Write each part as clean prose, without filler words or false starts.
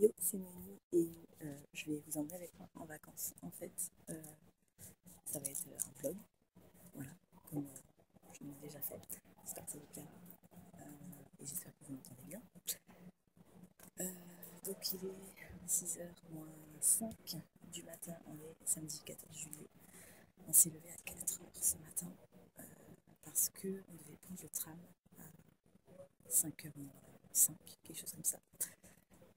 Yo, c'est Noémie et je vais vous emmener avec moi en vacances. En fait, ça va être un vlog, voilà, comme je l'ai déjà fait. J'espère que ça vous plaira et j'espère que vous m'entendez bien. Donc il est 6h moins 5 du matin, on est samedi 14 juillet. On s'est levé à 4h ce matin parce qu'on devait prendre le tram à 5h moins 5, quelque chose comme ça.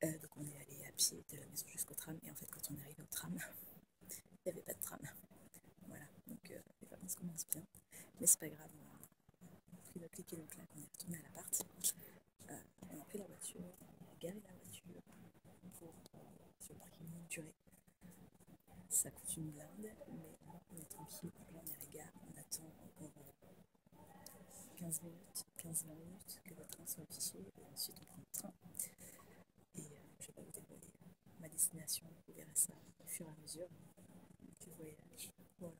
Donc on est allé à pied de la maison jusqu'au tram et en fait quand on est arrivé au tram, il n'y avait pas de tram. Voilà, donc les vacances commencent bien, mais c'est pas grave, on a pris le clic et le clac, on est retourné à l'appart. On a pris la voiture, on a garé la voiture pour sur le parking duré. Ça coûte une blinde, mais on est tranquille. Là on est à la gare, on attend encore 15 minutes, 15-20 minutes que le train soit affiché et ensuite on prend le train. Et je vais pas vous dévoiler ma destination, vous verrez ça au fur et à mesure du voyage. Voilà.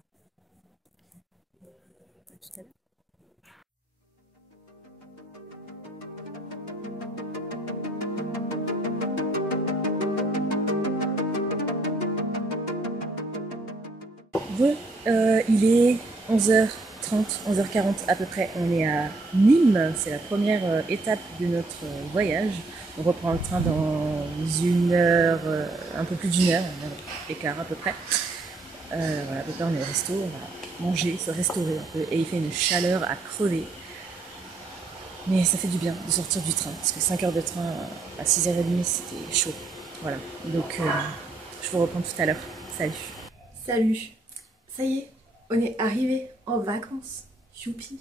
À tout à l'heure. Il est 11h30, 11h40 à peu près. On est à Nîmes, c'est la première étape de notre voyage. On reprend le train dans une heure, un peu plus d'une heure, et quart à peu près. Voilà, à peu près on est au resto, on va manger, se restaurer un peu. Et il fait une chaleur à crever. Mais ça fait du bien de sortir du train, parce que 5 heures de train à 6h30, c'était chaud. Voilà, donc je vous reprends tout à l'heure. Salut. Salut, ça y est, on est arrivé en vacances, youpi.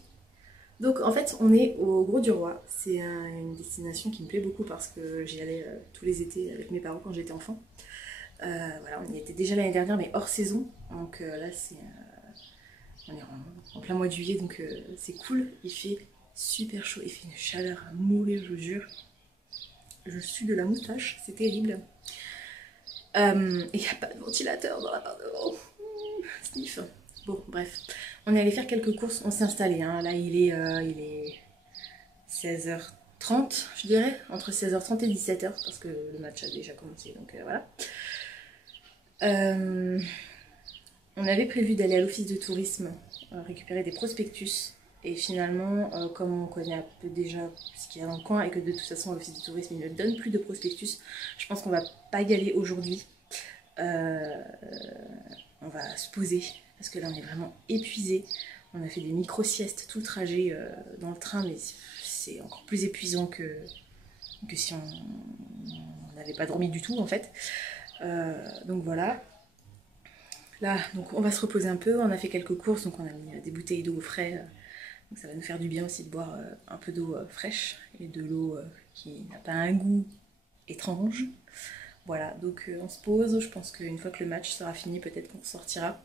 Donc en fait on est au Gros du Roi, c'est une destination qui me plaît beaucoup parce que j'y allais tous les étés avec mes parents quand j'étais enfant. Voilà, on y était déjà l'année dernière mais hors saison, donc là on est en plein mois de juillet donc c'est cool, il fait super chaud, il fait une chaleur à mourir je vous jure. Je sue de la moustache, c'est terrible. Et il n'y a pas de ventilateur dans l'appartement. Sniff. Bon, bref. On est allé faire quelques courses, on s'est installé. Hein. Là, il est 16h30, je dirais. Entre 16h30 et 17h, parce que le match a déjà commencé. Donc voilà. On avait prévu d'aller à l'office de tourisme récupérer des prospectus. Et finalement, comme on connaît un peu déjà ce qu'il y a dans le coin et que de toute façon l'office de tourisme il ne donne plus de prospectus, je pense qu'on va pas y aller aujourd'hui. On va se poser parce que là on est vraiment épuisé. On a fait des micro-siestes tout le trajet dans le train, mais c'est encore plus épuisant que si on n'avait pas dormi du tout en fait. Donc voilà. Là, donc on va se reposer un peu. On a fait quelques courses, donc on a mis des bouteilles d'eau au frais. Donc ça va nous faire du bien aussi de boire un peu d'eau fraîche et de l'eau qui n'a pas un goût étrange. Voilà, donc on se pose. Je pense qu'une fois que le match sera fini, peut-être qu'on sortira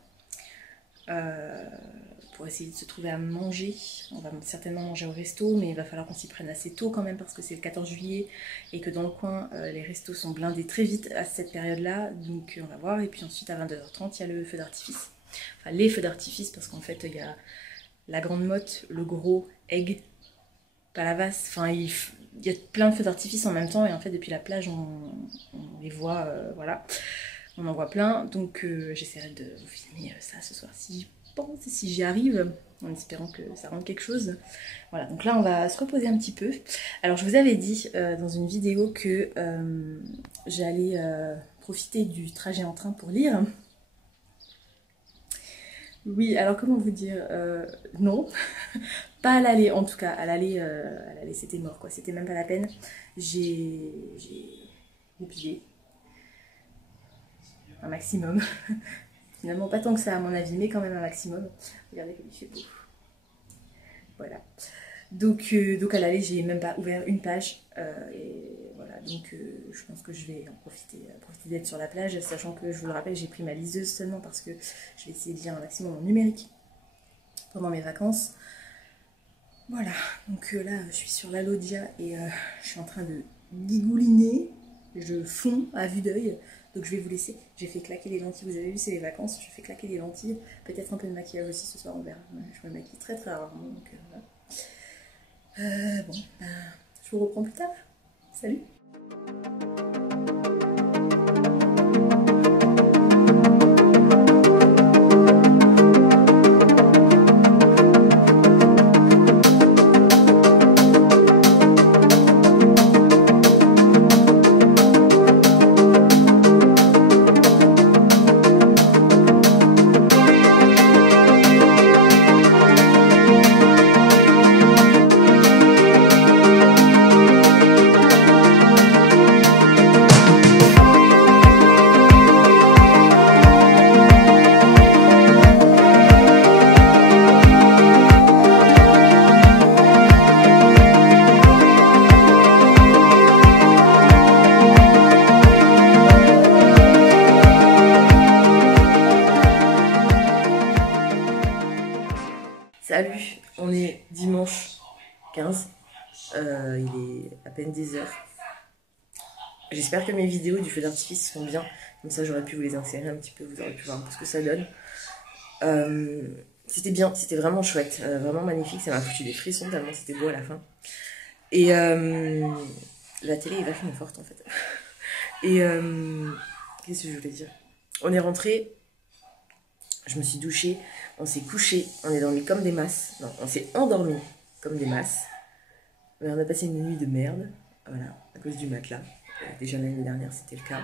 pour essayer de se trouver à manger. On va certainement manger au resto, mais il va falloir qu'on s'y prenne assez tôt quand même parce que c'est le 14 juillet et que dans le coin, les restos sont blindés très vite à cette période-là. Donc on va voir. Et puis ensuite, à 22h30, il y a le feu d'artifice. Enfin, les feux d'artifice parce qu'en fait, il y a la Grande Motte, le Gros, Egg, Palavas. Enfin, il y a plein de feux d'artifice en même temps et en fait, depuis la plage, on les voit, voilà. On en voit plein, donc j'essaierai de vous filmer ça ce soir si j'y pense et si j'y arrive, en espérant que ça rende quelque chose. Voilà, donc là on va se reposer un petit peu. Alors je vous avais dit dans une vidéo que j'allais profiter du trajet en train pour lire. Oui, alors comment vous dire non, pas à l'aller en tout cas, à l'aller c'était mort quoi, c'était même pas la peine. J'ai goupillé un maximum. Finalement, pas tant que ça à mon avis, mais quand même un maximum. Regardez comme il fait beau. Voilà. Donc à l'aller, j'ai même pas ouvert une page. Et voilà, donc je pense que je vais en profiter d'être sur la plage, sachant que, je vous le rappelle, j'ai pris ma liseuse seulement parce que je vais essayer de lire un maximum en numérique pendant mes vacances. Voilà, donc là, je suis sur la loggia et je suis en train de gigouliner. Je fonds à vue d'œil. Donc je vais vous laisser. J'ai fait claquer les lentilles. Vous avez vu, c'est les vacances. Je fais claquer les lentilles. Peut-être un peu de maquillage aussi ce soir, on verra. Je me maquille très très rarement. Donc voilà. Bon, je vous reprends plus tard. Salut! peine 10 heures. J'espère que mes vidéos du feu d'artifice sont bien. Comme ça, j'aurais pu vous les insérer un petit peu. Vous aurez pu voir un peu ce que ça donne. C'était bien, c'était vraiment chouette. Vraiment magnifique. Ça m'a foutu des frissons tellement c'était beau à la fin. Et la télé est vachement forte en fait. Et qu'est-ce que je voulais dire? On est rentré. Je me suis douchée. On s'est couché. On est dormi comme des masses. Non, on s'est endormi comme des masses. Mais on a passé une nuit de merde. Voilà, à cause du matelas. Déjà l'année dernière c'était le cas.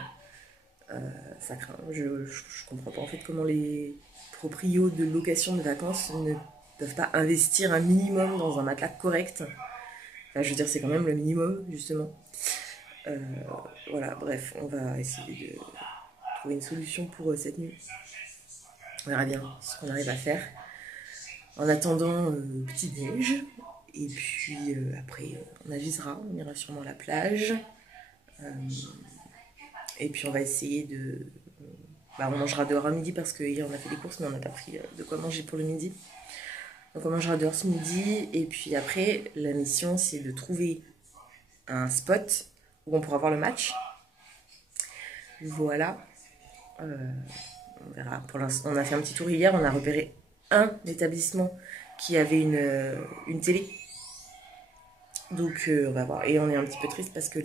Ça craint. Je comprends pas en fait comment les proprios de location de vacances ne peuvent pas investir un minimum dans un matelas correct. Enfin, je veux dire, c'est quand même le minimum justement. Voilà, bref, on va essayer de trouver une solution pour cette nuit. On verra bien ce qu'on arrive à faire. En attendant, petit neige. Et puis après, on avisera, on ira sûrement à la plage. Et puis on va essayer de... on mangera dehors à midi parce que hier on a fait des courses mais on n'a pas pris de quoi manger pour le midi. Donc on mangera dehors ce midi. Et puis après, la mission c'est de trouver un spot où on pourra voir le match. Voilà. On verra. Pour l'instant, on a fait un petit tour hier. On a repéré un établissement qui avait une télé. Donc on va voir. Et on est un petit peu triste parce que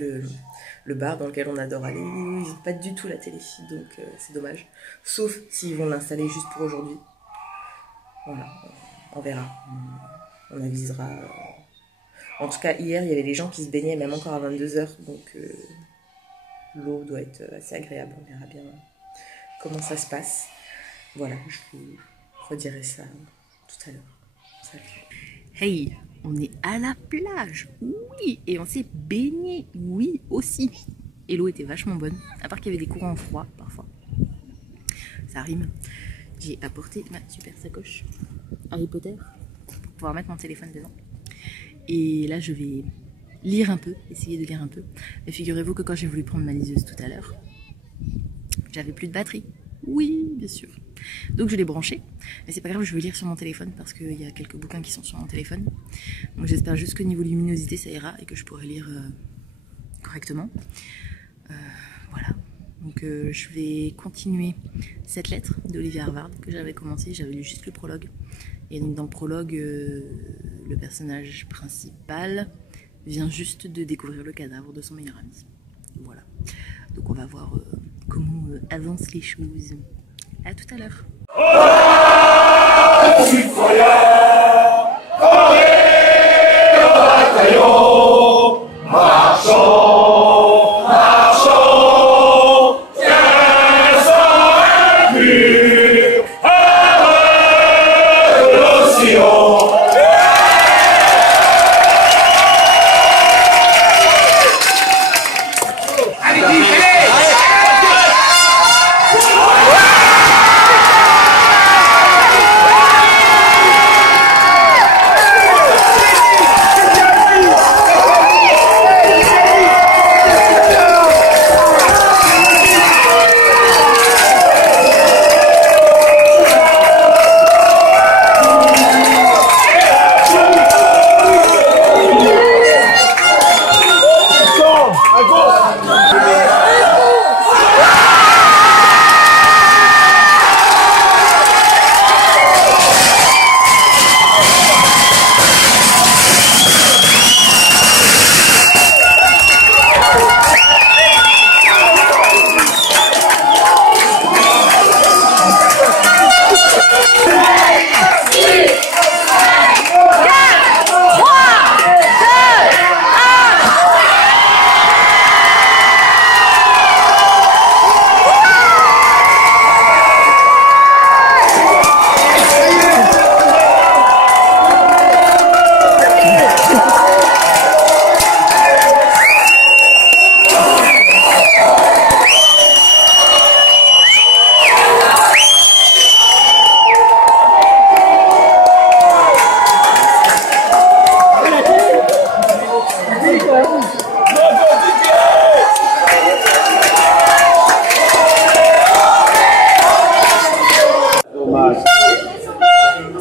le bar dans lequel on adore aller, ils n'ont pas du tout la télé. Donc c'est dommage. Sauf s'ils vont l'installer juste pour aujourd'hui. Voilà. On verra. On avisera. En tout cas, hier, il y avait des gens qui se baignaient, même encore à 22 h. Donc l'eau doit être assez agréable. On verra bien comment ça se passe. Voilà, je vous redirai ça tout à l'heure. Salut. Hey, on est à la plage, oui, et on s'est baigné, oui, aussi. Et l'eau était vachement bonne, à part qu'il y avait des courants froids parfois. Ça rime. J'ai apporté ma super sacoche Harry Potter pour pouvoir mettre mon téléphone dedans. Et là, je vais lire un peu, essayer de lire un peu. Mais figurez-vous que quand j'ai voulu prendre ma liseuse tout à l'heure, j'avais plus de batterie. Oui, bien sûr. Donc je l'ai branché, mais c'est pas grave, je vais lire sur mon téléphone parce qu'il y a quelques bouquins qui sont sur mon téléphone. Donc j'espère juste que niveau luminosité ça ira et que je pourrai lire correctement. Voilà. Donc je vais continuer cette lettre d'Olivia Harvard que j'avais commencé, j'avais lu juste le prologue. Et donc dans le prologue, le personnage principal vient juste de découvrir le cadavre de son meilleur ami. Voilà. Donc on va voir comment avancent les choses. À tout à l'heure.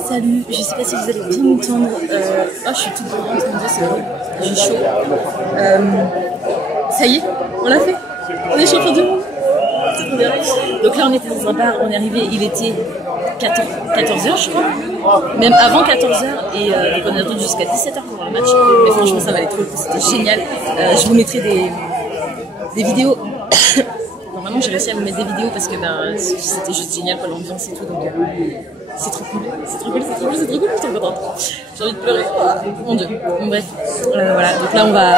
Salut, je sais pas si vous allez bien m'entendre. Oh, je suis toute brûlante, mon dieu, c'est horrible. j'ai chaud. Ça y est, on l'a fait. On est champion du monde. Donc là, on était dans un bar, on est arrivé, il était 14h, je crois. Même avant 14h. Et donc on est attendu jusqu'à 17h pour voir le match. Mais franchement, ça valait trop le coup, c'était génial. Je vous mettrai des vidéos. Normalement, j'ai réussi à vous mettre des vidéos parce que c'était juste génial, quoi, l'ambiance et tout. Donc c'est trop cool, c'est trop cool, c'est trop cool, c'est trop cool, je suis trop contente. J'ai envie de pleurer. Mon Dieu. Donc, bref, voilà. Donc là, on va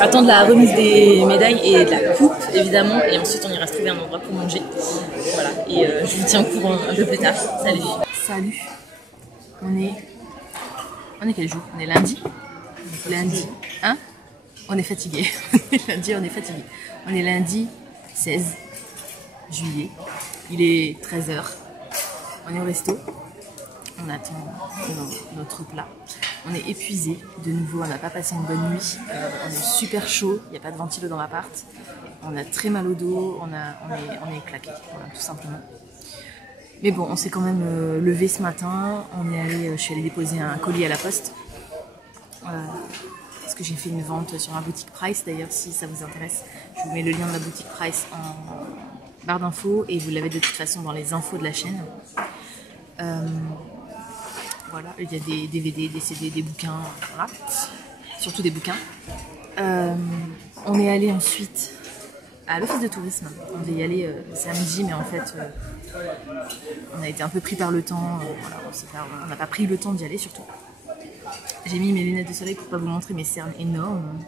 attendre la remise des médailles et de la coupe, évidemment. Et ensuite, on ira se trouver un endroit pour manger. Voilà. Et je vous tiens au courant un peu plus tard. Salut. Salut. On est quel jour? On est lundi. Lundi. Hein? On est fatigué. Lundi, on est fatigué. On est lundi 16 juillet. Il est 13h. On est au resto. On attend notre plat. On est épuisé de nouveau, on n'a pas passé une bonne nuit. On est super chaud, il n'y a pas de ventilo dans l'appart. On a très mal au dos, on est claqué, voilà, tout simplement. Mais bon, on s'est quand même levé ce matin. Je suis allée déposer un colis à la poste. Parce que j'ai fait une vente sur ma boutique Price. D'ailleurs, si ça vous intéresse, je vous mets le lien de la boutique Price en barre d'infos. Et vous l'avez de toute façon dans les infos de la chaîne. Voilà, il y a des DVD, des CD, des bouquins, voilà. Surtout des bouquins. On est allé ensuite à l'office de tourisme. On devait y aller samedi, mais en fait, on a été un peu pris par le temps. Voilà, on n'a pas pris le temps d'y aller, surtout. J'ai mis mes lunettes de soleil pour pas vous montrer mes cernes énormes.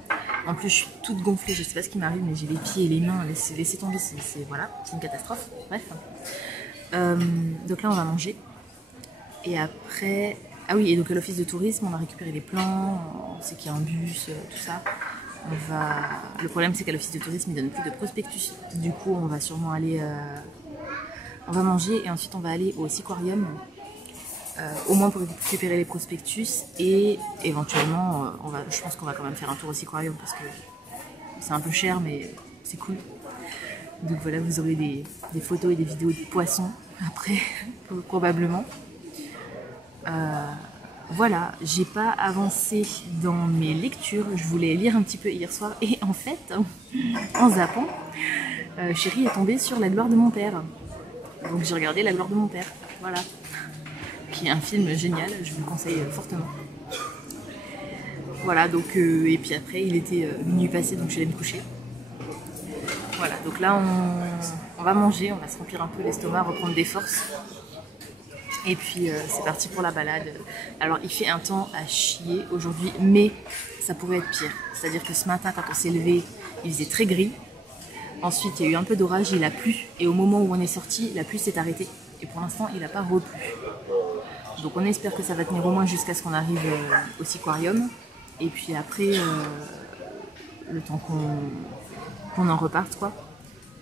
En plus, je suis toute gonflée, je sais pas ce qui m'arrive, mais j'ai les pieds et les mains. Laissez tomber, voilà, c'est une catastrophe. Bref. Donc là, on va manger. Et après, ah oui, et donc à l'office de tourisme, on a récupéré les plans, on sait qu'il y a un bus, tout ça. Le problème, c'est qu'à l'office de tourisme, ils donnent plus de prospectus. Du coup, on va sûrement aller, on va manger et ensuite on va aller au Seaquarium, au moins pour récupérer les prospectus et éventuellement, je pense qu'on va quand même faire un tour au Seaquarium parce que c'est un peu cher, mais c'est cool. Donc voilà, vous aurez des photos et des vidéos de poissons après, probablement. Voilà, j'ai pas avancé dans mes lectures, je voulais lire un petit peu hier soir et en fait, en zappant, Chérie est tombée sur La gloire de mon père. Donc j'ai regardé La gloire de mon père, voilà, qui est un film génial, je vous le conseille fortement. Voilà, donc, et puis après il était minuit passé, donc je suis allée me coucher. Voilà, donc là on va manger, on va se remplir un peu l'estomac, reprendre des forces. Et puis c'est parti pour la balade. Alors il fait un temps à chier aujourd'hui, mais ça pourrait être pire. C'est-à-dire que ce matin, quand on s'est levé, il faisait très gris. Ensuite, il y a eu un peu d'orage, il a plu. Et au moment où on est sorti, la pluie s'est arrêtée. Et pour l'instant, il n'a pas replu. Donc on espère que ça va tenir au moins jusqu'à ce qu'on arrive au Seaquarium. Et puis après, le temps qu'on en reparte, quoi.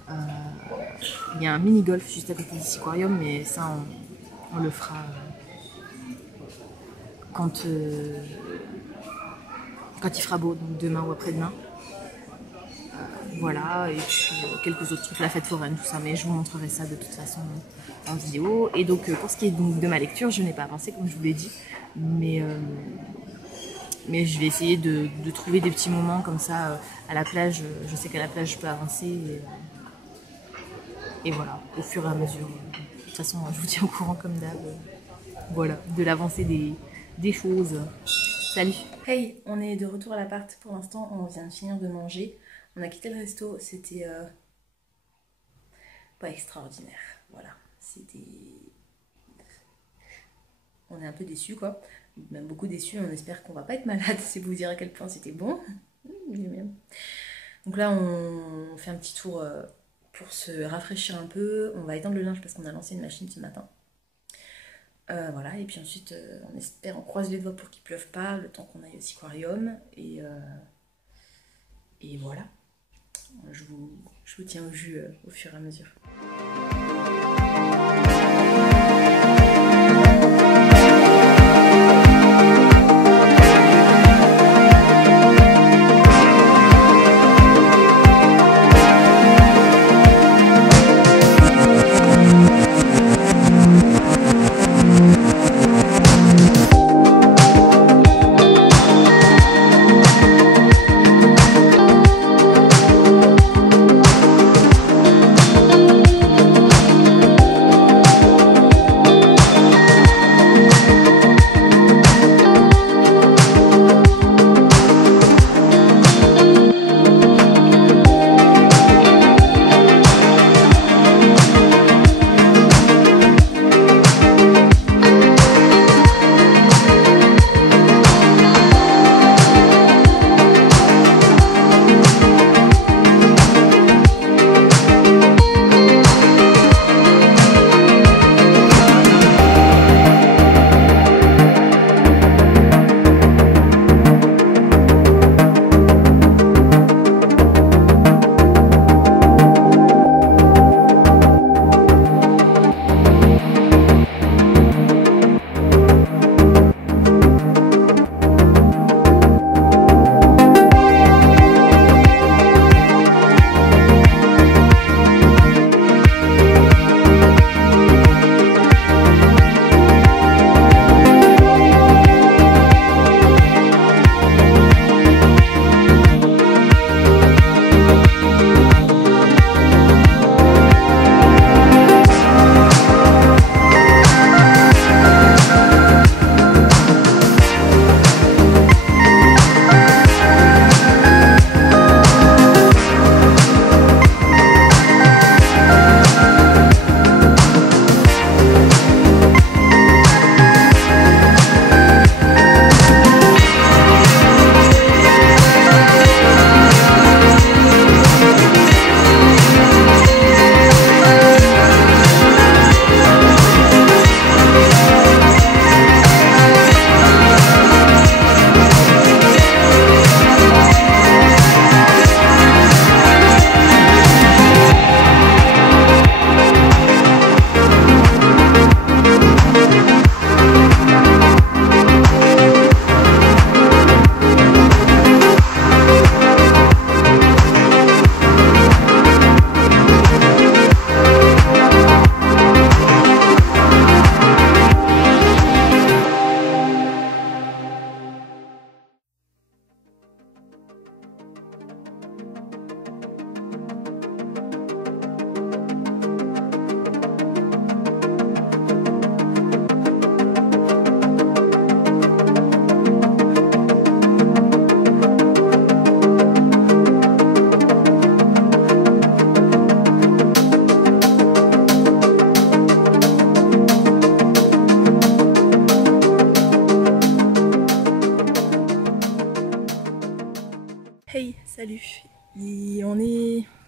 Il y a un mini-golf juste à côté du Seaquarium, mais ça, on le fera quand il fera beau, donc demain ou après-demain. Voilà, et puis quelques autres trucs, la fête foraine, tout ça, mais je vous montrerai ça de toute façon en vidéo. Et donc pour ce qui est donc de ma lecture, je n'ai pas avancé comme je vous l'ai dit, mais je vais essayer de trouver des petits moments comme ça à la plage. Je sais qu'à la plage je peux avancer et voilà, au fur et à mesure. De toute façon, je vous tiens au courant comme d'hab. Voilà, de l'avancée des choses. Salut. Hey, on est de retour à l'appart. Pour l'instant, on vient de finir de manger. On a quitté le resto, c'était pas extraordinaire. Voilà, on est un peu déçus, quoi. Même beaucoup déçus. On espère qu'on va pas être malade. C'est vous dire à quel point c'était bon. Donc là, on fait un petit tour pour se rafraîchir un peu. On va étendre le linge parce qu'on a lancé une machine ce matin. Voilà, et puis ensuite on croise les doigts pour qu'il pleuve pas le temps qu'on aille au Seaquarium et voilà, je vous tiens au jus au fur et à mesure.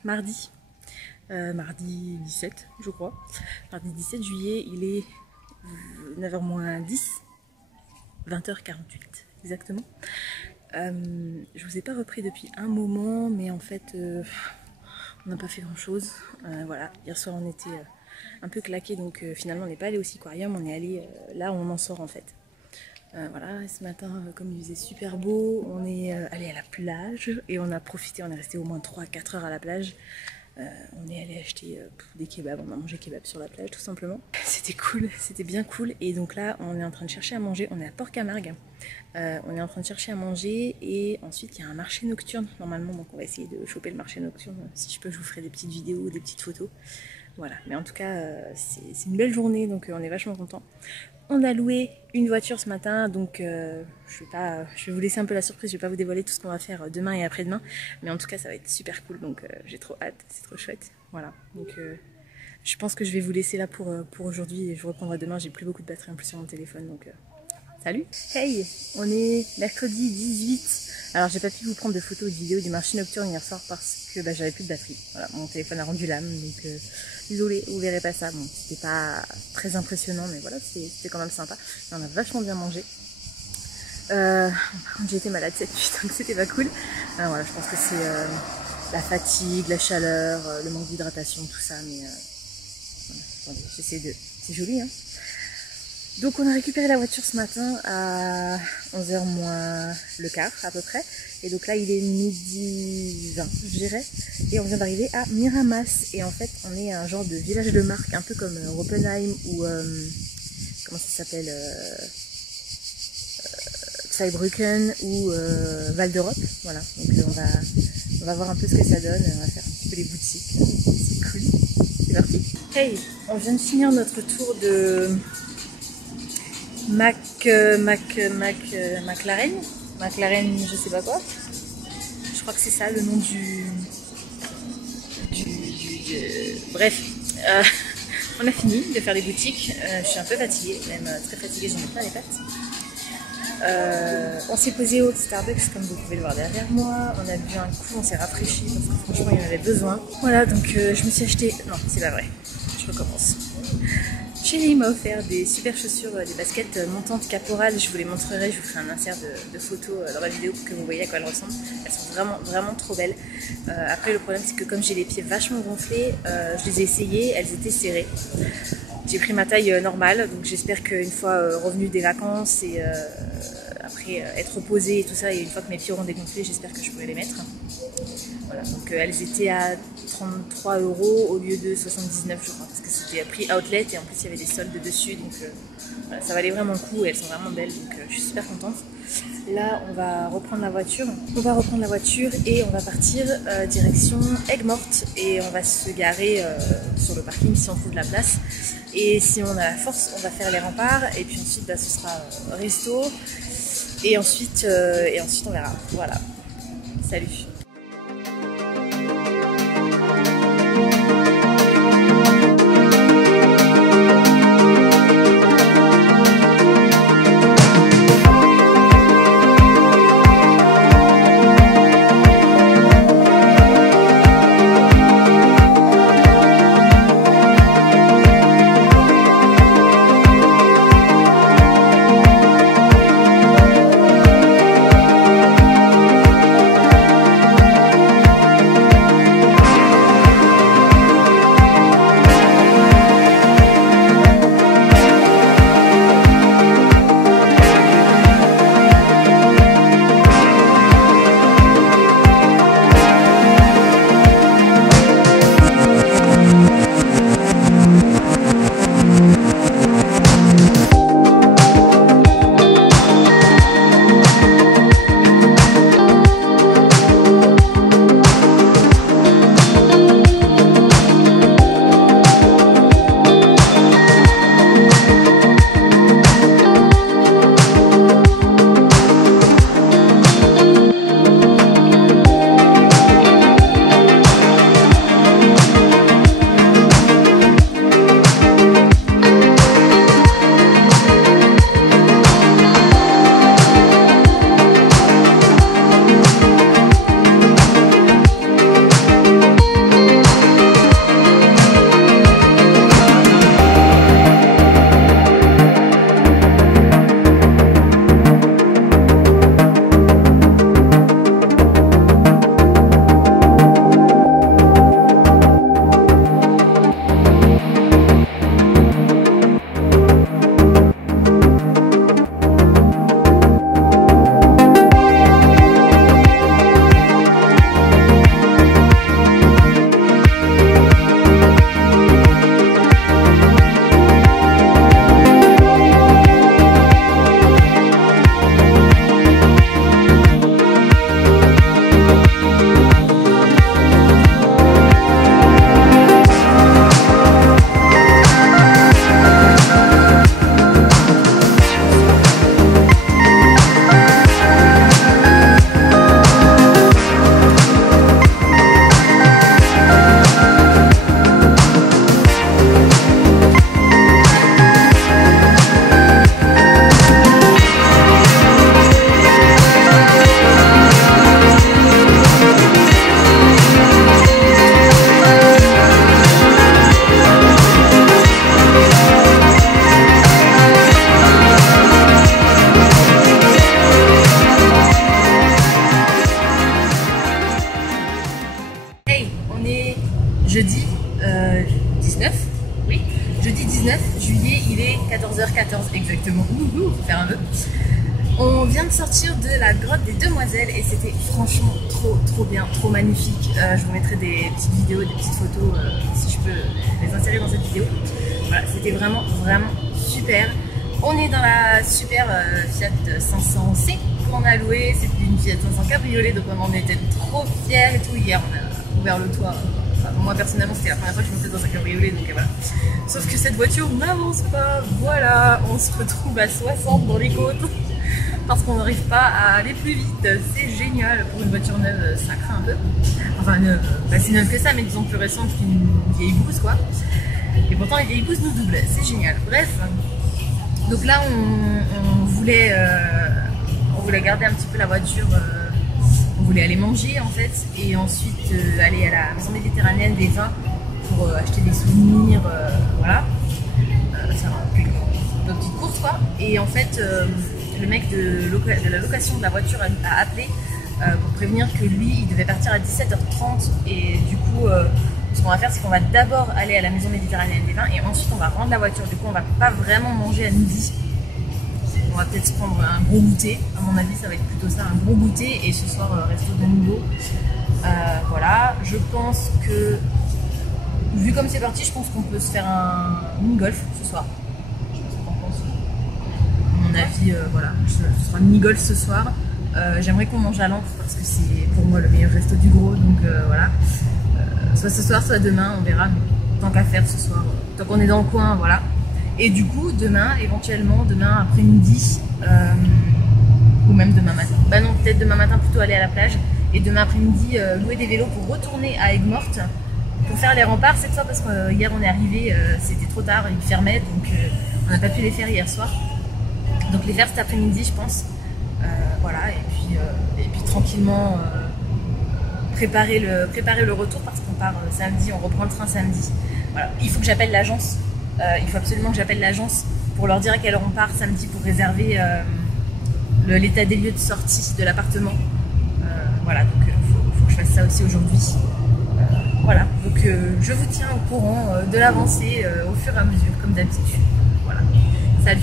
mardi. Mardi 17 je crois. Mardi 17 juillet, il est 9h moins 10, 20h48 exactement. Je vous ai pas repris depuis un moment, mais en fait on n'a pas fait grand chose. Voilà, hier soir on était un peu claqués, donc finalement on n'est pas allé au Seaquarium, on est allé là où on en sort en fait. Voilà, et ce matin, comme il faisait super beau, on est allé à la plage et on a profité, on est resté au moins 3-4 heures à la plage. On est allé acheter des kebabs, on a mangé kebab sur la plage tout simplement. C'était cool, c'était bien cool. Et donc là, on est en train de chercher à manger, on est à Port-Camargue. On est en train de chercher à manger et ensuite il y a un marché nocturne normalement, donc on va essayer de choper le marché nocturne. Si je peux, je vous ferai des petites vidéos ou des petites photos. Voilà, mais en tout cas, c'est une belle journée, donc on est vachement contents. On a loué une voiture ce matin, donc je vais vous laisser un peu la surprise, je vais pas vous dévoiler tout ce qu'on va faire demain et après-demain, mais en tout cas ça va être super cool, donc j'ai trop hâte, c'est trop chouette. Voilà, donc je pense que je vais vous laisser là pour aujourd'hui et je reprendrai demain, j'ai plus beaucoup de batterie en plus sur mon téléphone, donc salut. Hey, on est mercredi 18. Alors j'ai pas pu vous prendre de photos ou de vidéos du marché nocturne hier soir parce que j'avais plus de batterie. Voilà, mon téléphone a rendu l'âme, donc désolé, vous verrez pas ça. Bon, c'était pas très impressionnant, mais voilà, c'était quand même sympa. Et on a vachement bien mangé. Par contre, j'ai été malade cette nuit, donc c'était pas cool. Alors, voilà, je pense que c'est la fatigue, la chaleur, le manque d'hydratation, tout ça, mais voilà, attendez, j'essaie de... C'est joli, hein. Donc on a récupéré la voiture ce matin à 11h moins le quart à peu près. Et donc là il est midi 20 je dirais. Et on vient d'arriver à Miramas. Et en fait on est à un genre de village de marque, un peu comme Roppenheim ou comment ça s'appelle, Zweibrücken ou Val d'Europe. Voilà, donc on va voir un peu ce que ça donne, on va faire un petit peu les boutiques. C'est cool, c'est parti. Hey, on vient de finir notre tour de McLaren, je sais pas quoi. Je crois que c'est ça le nom Bref, on a fini de faire les boutiques. Je suis un peu fatiguée, même très fatiguée, j'en ai plein les pattes. On s'est posé au Starbucks comme vous pouvez le voir derrière moi. On a bu un coup, on s'est rafraîchi parce que franchement il y en avait besoin. Voilà, donc je me suis acheté... Non, c'est pas vrai, je recommence. Chérie m'a offert des super chaussures, des baskets montantes Caporal. Je vous les montrerai, je vous ferai un insert de photos dans la vidéo pour que vous voyez à quoi elles ressemblent. Elles sont vraiment, vraiment trop belles. Après le problème c'est que comme j'ai les pieds vachement gonflés, je les ai essayées, elles étaient serrées. J'ai pris ma taille normale, donc j'espère qu'une fois revenue des vacances et après être posée et tout ça, et une fois que mes pieds auront dégonflé, j'espère que je pourrai les mettre. Voilà, donc elles étaient à 33 € au lieu de 79 je crois, parce que c'était à prix outlet et en plus il y avait des soldes dessus, donc voilà, ça valait vraiment le coup et elles sont vraiment belles, donc je suis super contente. Là on va reprendre la voiture, et on va partir direction Aigues-Mortes et on va se garer sur le parking si on trouve de la place, et si on a la force on va faire les remparts et puis ensuite ce sera resto et ensuite on verra. Voilà, salut. jeudi 19, oui, jeudi 19 juillet, il est 14h14 exactement, faut faire un vœu. On vient de sortir de la grotte des Demoiselles et c'était franchement trop bien, trop magnifique. Je vous mettrai des petites vidéos, des petites photos si je peux les insérer dans cette vidéo. Voilà, c'était vraiment super. On est dans la super Fiat 500C qu'on a louée. C'était une Fiat 500 cabriolet, donc on en était trop fiers et tout. Hier, on a ouvert le toit. Enfin, moi personnellement, c'était la première fois que je montais dans un cabriolet, donc voilà. Sauf que cette voiture n'avance pas. Voilà, on se retrouve à 60 dans les côtes. Parce qu'on n'arrive pas à aller plus vite. C'est génial pour une voiture neuve, ça craint un peu. Enfin neuve, pas si neuve que ça, mais disons plus récente qu'une vieille bouse quoi. Et pourtant les vieilles bouses nous doublent, c'est génial. Bref, donc là on voulait garder un petit peu la voiture, on voulait aller manger en fait, et ensuite aller à la maison méditerranéenne des vins pour acheter des souvenirs, voilà. Ça va, quelques petites courses quoi. Et en fait le mec de la location de la voiture a appelé pour prévenir que lui, il devait partir à 17h30 et du coup, ce qu'on va faire, c'est qu'on va d'abord aller à la maison méditerranéenne des vins et ensuite on va rendre la voiture. Du coup, on va pas vraiment manger à midi. On va peut-être se prendre un gros goûter. À mon avis, ça va être plutôt ça, un gros goûter et ce soir, resto de nouveau. Voilà, je pense que, vu comme c'est parti, je pense qu'on peut se faire un mini-golf ce soir. Avis, voilà, ce sera mini-golf ce soir. J'aimerais qu'on mange à l'Ancre parce que c'est pour moi le meilleur resto du gros, donc voilà. Soit ce soir, soit demain, on verra, mais tant qu'à faire ce soir, tant qu'on est dans le coin, voilà. Et du coup, demain, éventuellement, demain après-midi, ou même demain matin. Bah non, peut-être demain matin plutôt aller à la plage, et demain après-midi, louer des vélos pour retourner à Aigues-Mortes, pour faire les remparts cette fois, parce que hier on est arrivé, c'était trop tard, ils fermaient, donc on n'a pas pu les faire hier soir. Donc les faire cet après-midi je pense, voilà, et puis tranquillement préparer le retour parce qu'on part samedi, on reprend le train samedi. Voilà. Il faut que j'appelle l'agence, il faut absolument que j'appelle l'agence pour leur dire à quelle heure on part samedi pour réserver l'état des lieux de sortie de l'appartement. Voilà, donc faut que je fasse ça aussi aujourd'hui. Voilà, donc je vous tiens au courant de l'avancée au fur et à mesure comme d'habitude. Voilà, salut!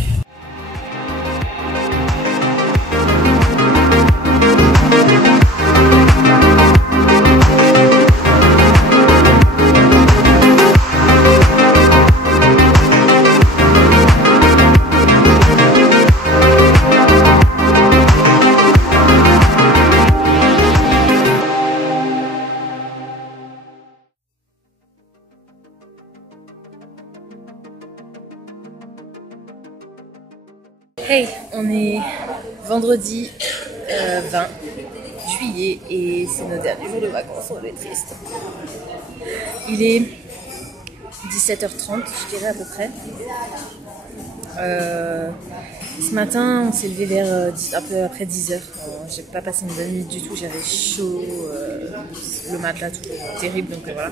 Hey, on est vendredi 20 juillet et c'est notre dernier jour de vacances, on est triste. Il est 17h30, je dirais à peu près. Ce matin, on s'est levé vers un peu après 10h. J'ai pas passé une bonne nuit du tout, j'avais chaud, le matelas tout terrible, donc voilà.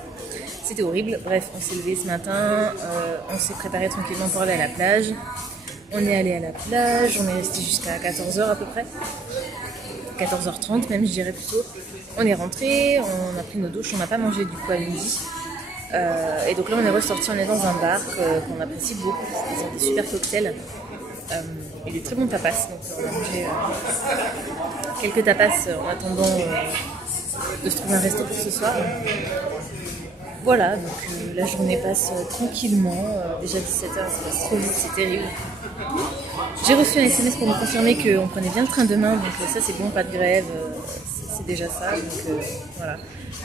C'était horrible. Bref, on s'est levé ce matin, on s'est préparé tranquillement pour aller à la plage. On est allé à la plage, on est resté jusqu'à 14h à peu près. 14h30 même, je dirais plutôt. On est rentré, on a pris nos douches, on n'a pas mangé du coup à midi. Et donc là on est ressorti, on est dans un bar qu'on apprécie beaucoup. Ils ont des super cocktails et des très bons tapas. Donc on a mangé quelques tapas en attendant de se trouver un resto pour ce soir. Voilà, donc la journée passe tranquillement. Déjà 17h, ça passe trop vite, c'est terrible. J'ai reçu un SMS pour me confirmer qu'on prenait bien le train demain, donc ça c'est bon, pas de grève, c'est déjà ça. Donc voilà,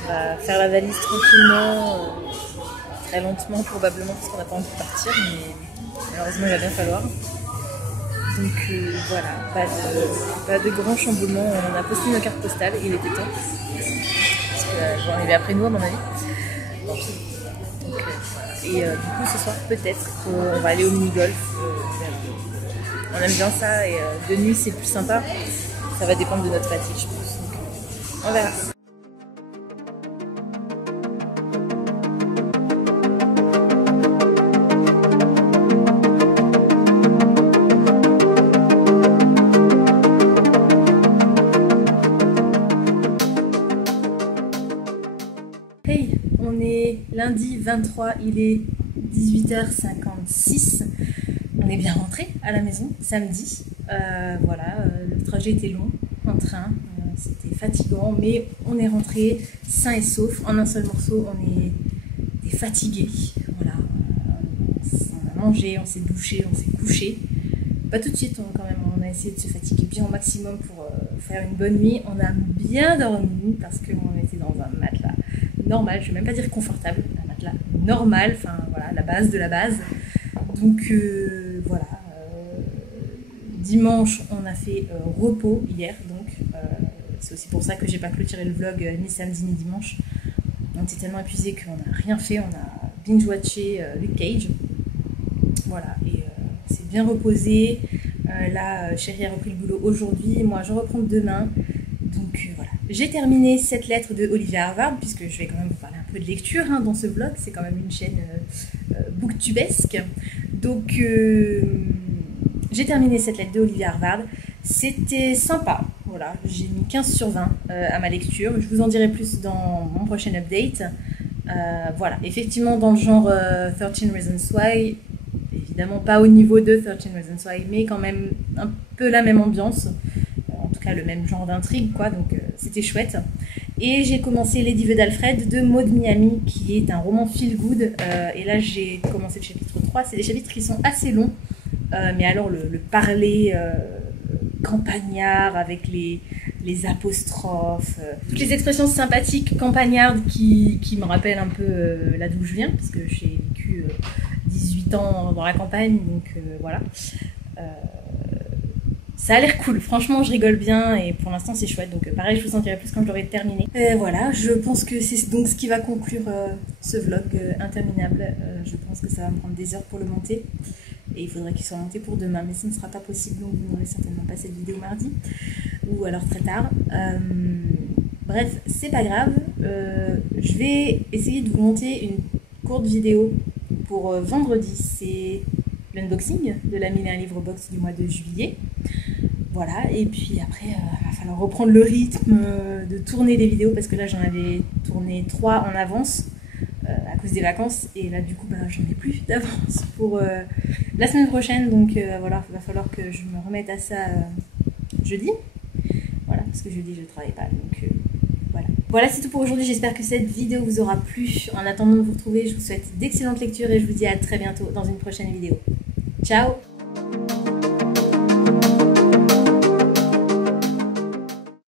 on va faire la valise tranquillement, très lentement probablement parce qu'on n'a pas envie de partir, mais malheureusement il va bien falloir. Donc voilà, pas de grand chamboulement, on a posté nos cartes postales, il était temps, parce que vont arriver après nous à mon avis. Donc, voilà. Et du coup ce soir peut-être qu'on va aller au mini-golf. On aime bien ça et de nuit c'est plus sympa. Ça va dépendre de notre fatigue je pense. Donc, on verra. lundi 23, il est 18h56. On est bien rentré à la maison samedi. Voilà, le trajet était long en train, c'était fatigant, mais on est rentré sain et sauf. En un seul morceau, on est fatigué. Voilà, on a mangé, on s'est douché, on s'est couché. Pas tout de suite, quand même, on a essayé de se fatiguer bien au maximum pour faire une bonne nuit. On a bien dormi parce qu'on était dans un matelas normal, je vais même pas dire confortable, un matelas normal, enfin voilà, la base de la base. Donc voilà, dimanche on a fait repos hier, donc c'est aussi pour ça que j'ai pas clôturé le vlog ni samedi ni dimanche. On était tellement épuisés qu'on n'a rien fait, on a binge-watché Luke Cage. Voilà, et c'est bien reposé. Là, chérie a repris le boulot aujourd'hui, moi je reprends demain. Donc voilà, j'ai terminé cette lettre de Olivia Harvard, puisque je vais quand même vous parler un peu de lecture dans ce vlog, c'est quand même une chaîne booktubesque. Donc j'ai terminé cette lettre de Olivia Harvard, c'était sympa, voilà, j'ai mis 15 sur 20 à ma lecture, je vous en dirai plus dans mon prochain update. Voilà, effectivement dans le genre 13 Reasons Why, évidemment pas au niveau de 13 Reasons Why, mais quand même un peu la même ambiance. En tout cas le même genre d'intrigue quoi, donc c'était chouette. Et j'ai commencé Les Diveux d'Alfred de Maud Miami, qui est un roman feel good, et là j'ai commencé le chapitre 3, c'est des chapitres qui sont assez longs, mais alors le parler campagnard avec les apostrophes, toutes les expressions sympathiques campagnardes qui me rappellent un peu là d'où je viens, parce que j'ai vécu 18 ans dans la campagne, donc voilà. Ça a l'air cool, franchement je rigole bien et pour l'instant c'est chouette, donc pareil je vous en dirai plus quand je l'aurai terminé. Voilà, je pense que c'est donc ce qui va conclure ce vlog interminable. Je pense que ça va me prendre des heures pour le monter et il faudrait qu'il soit monté pour demain, mais ce ne sera pas possible, donc vous n'aurez certainement pas cette vidéo mardi ou alors très tard. Bref, c'est pas grave, je vais essayer de vous monter une courte vidéo pour vendredi, c'est l'unboxing de la 1001 livres box du mois de juillet. Voilà, et puis après, il va falloir reprendre le rythme de tourner des vidéos parce que là j'en avais tourné 3 en avance à cause des vacances et là du coup j'en ai plus d'avance pour la semaine prochaine, donc voilà, il va falloir que je me remette à ça jeudi. Voilà, parce que jeudi je ne travaille pas, donc voilà. Voilà, c'est tout pour aujourd'hui, j'espère que cette vidéo vous aura plu. En attendant de vous retrouver, je vous souhaite d'excellentes lectures et je vous dis à très bientôt dans une prochaine vidéo. Ciao!